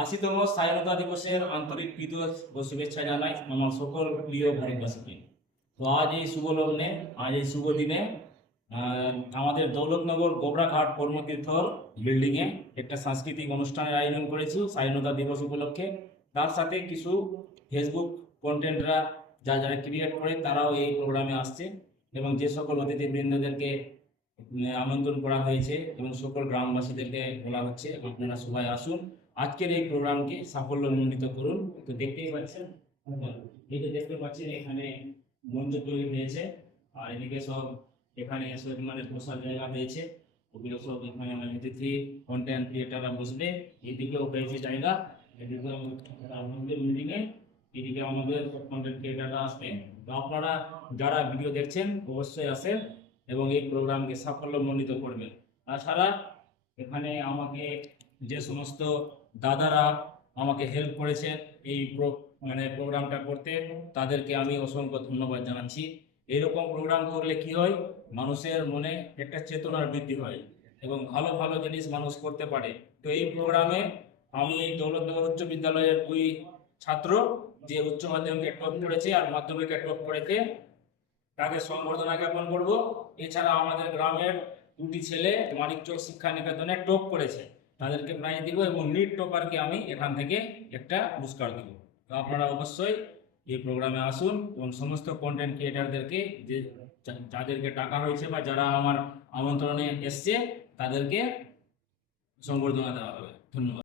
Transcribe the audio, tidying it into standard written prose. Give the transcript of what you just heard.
80তম স্বাধীনতা দিবসের আন্তরিক প্রীতি ও শুভেচ্ছা জানাই আমার সকল প্রিয় ভারতবাসীকে। তো আজ এই শুভ লগ্নে, আজ এই শুভ দিনে আমাদের দৌলতনগর গোবরাঘাট কর্মতীর্থ বিল্ডিংয়ে একটা সাংস্কৃতিক অনুষ্ঠানের আয়োজন করেছি স্বাধীনতা দিবস উপলক্ষে। তার সাথে কিছু ফেসবুক কন্টেন্টরা যারা ক্রিয়েট করে তারাও এই প্রোগ্রামে আসছে এবং যে সকল অতিথিবৃন্দদেরকে আমন্ত্রণ করা হয়েছে এবং সকল গ্রামবাসীদেরকে বলা হচ্ছে আপনারা সবাই আসুন, আজকের এই প্রোগ্রামকে সাফল্যমণ্ডিত করুন। তো দেখতেই পাচ্ছেন, এই যে দেখতে পাচ্ছেন এখানে মঞ্চ তৈরি হয়েছে, আর এদিকে সব এখানে মানে বসার জায়গা হয়েছে, ওগুলো সব এখানে অতিথি কন্টেন্ট ক্রিয়েটাররা বসবে। এদিকেও হয়েছে জায়গা, এদিকে আমাদের বিল্ডিংয়ে, এদিকে আমাদের কন্টেন্ট ক্রিয়েটাররা আসবে। তো আপনারা যারা ভিডিও দেখছেন অবশ্যই আসেন এবং এই প্রোগ্রামকে সাফল্যমণ্ডিত করবেন। তাছাড়া এখানে আমাকে যে সমস্ত দাদারা আমাকে হেল্প করেছেন এই প্রোগ্রামটা করতে, তাদেরকে আমি অসংখ্য ধন্যবাদ জানাচ্ছি। এইরকম প্রোগ্রাম করলে কি হয়, মানুষের মনে একটা চেতনার বৃদ্ধি হয় এবং ভালো ভালো জিনিস মানুষ করতে পারে। তো এই প্রোগ্রামে আমি এই দৌলতনগর উচ্চ বিদ্যালয়ের দুই ছাত্র যে উচ্চ মাধ্যমিকে টপ করেছে আর মাধ্যমিকে টপ করেছে তাকে সংবর্ধনা জ্ঞাপন করব। এছাড়া আমাদের গ্রামের দুটি ছেলে মানিকচক শিক্ষা নিকেতনে টপ করেছে, তাদেরকে প্রাইজ দিব এবং লিড টপারকে আমি এখান থেকে একটা পুরস্কার দেব। তো আপনারা অবশ্যই এই প্রোগ্রামে আসুন এবং সমস্ত কন্টেন্ট ক্রিয়েটারদেরকে যে যাদেরকে টাকা হয়েছে বা যারা আমার আমন্ত্রণে এসছে তাদেরকে সংবর্ধনা দেওয়া হবে। ধন্যবাদ।